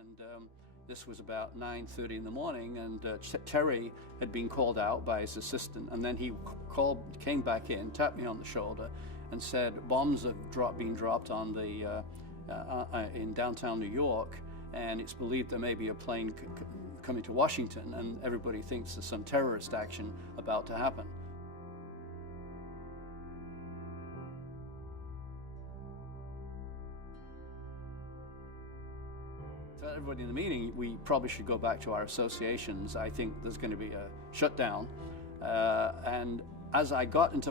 and this was about 9:30 in the morning, and Terry had been called out by his assistant, and then he came back in, tapped me on the shoulder, and said, bombs have been dropped on the in downtown New York, and it's believed there may be a plane coming to Washington, and everybody thinks there's some terrorist action about to happen. So everybody in the meeting, we probably should go back to our associations. I think there's going to be a shutdown. And as I walked into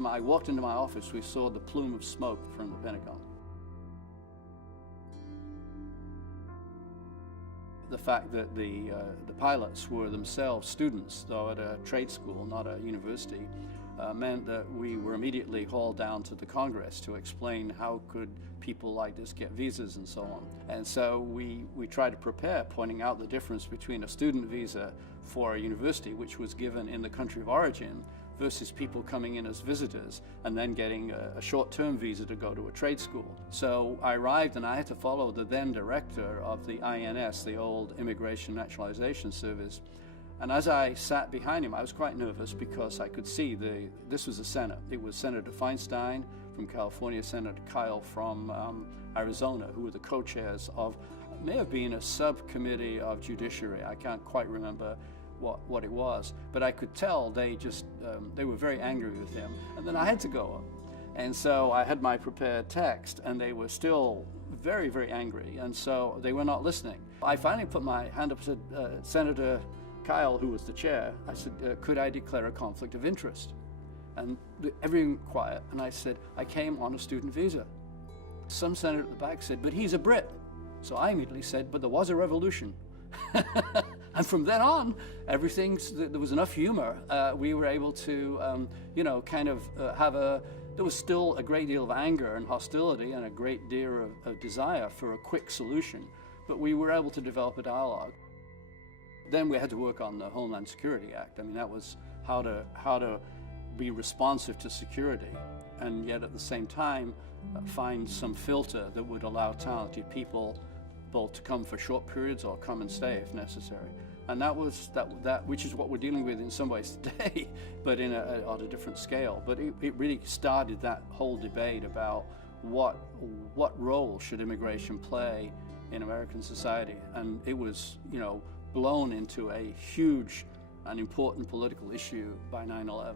my office, we saw the plume of smoke from the Pentagon. The fact that the pilots were themselves students, though at a trade school, not a university, meant that we were immediately hauled down to the Congress to explain how could people like this get visas and so on. And so we tried to prepare, pointing out the difference between a student visa for a university, which was given in the country of origin, versus people coming in as visitors and then getting a short-term visa to go to a trade school. So I arrived and I had to follow the then director of the INS, the old Immigration Naturalization Service. And as I sat behind him, I was quite nervous because I could see this was the Senate. It was Senator Feinstein from California, Senator Kyle from Arizona, who were the co-chairs of, may have been a subcommittee of judiciary. I can't quite remember what it was, but I could tell they were very angry with him. And then I had to go up. And so I had my prepared text, and they were still very, very angry. And so they were not listening. I finally put my hand up and said, Senator Kyle, who was the chair, I said, could I declare a conflict of interest? And everyone quiet, and I said, I came on a student visa. Some senator at the back said, but he's a Brit. So I immediately said, but there was a revolution. And from then on, there was enough humor. We were able to, there was still a great deal of anger and hostility and a great deal of desire for a quick solution, but we were able to develop a dialogue. Then we had to work on the Homeland Security Act. I mean, that was how to be responsive to security, and yet at the same time find some filter that would allow talented people both to come for short periods or come and stay if necessary. And that which is what we're dealing with in some ways today, but on a different scale. But it really started that whole debate about what role should immigration play in American society, and it was blown into a huge and important political issue by 9/11.